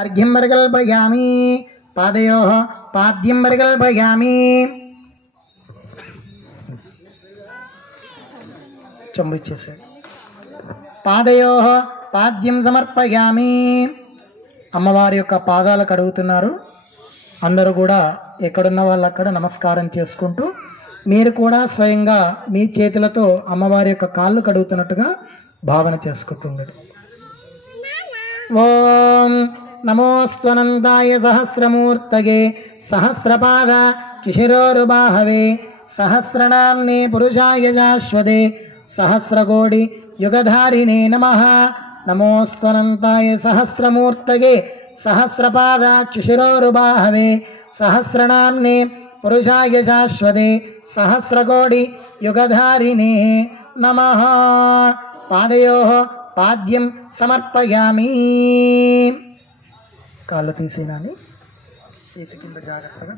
अर्घ्यं परिकल्पयामि पादयोः पाद्यं परिकल्पयामि चंबु इచ్చేసాడు పాదయోః పాద్యం సమర్పయామి అమ్మవారి యొక్క పాదాలు కడుగుతున్నారు అందరూ కూడా ఎక్కడున్న వాళ్ళు అక్కడ నమస్కారం చేసుకుంటూ మీరు కూడా స్వయంగా మీ చేతులతో అమ్మవారి యొక్క కాళ్ళు కడుగుతున్నట్టుగా భావన చేసుకుంటున్నారు ఓం నమోస్త్వనంతాయ సహస్రమూర్తగే సహస్రపాద శిశిరోరుబాహవే సహస్రనామ్నే పురుషాయ శాశ్వతే సహస్రకోటి యుగధారిణే నమః నమోస్త్వనంతాయ సహస్రమూర్తగే సహస్రపాద శిశిరోరుబాహవే సహస్రనామ్నే పురుషాయ శాశ్వతే సహస్రకోటి యుగధారిణే నమః పాదయోః పాద్యం సమర్పయామి కాళ్ళు తీసినాని తీసి కింద జాగ్రత్తగా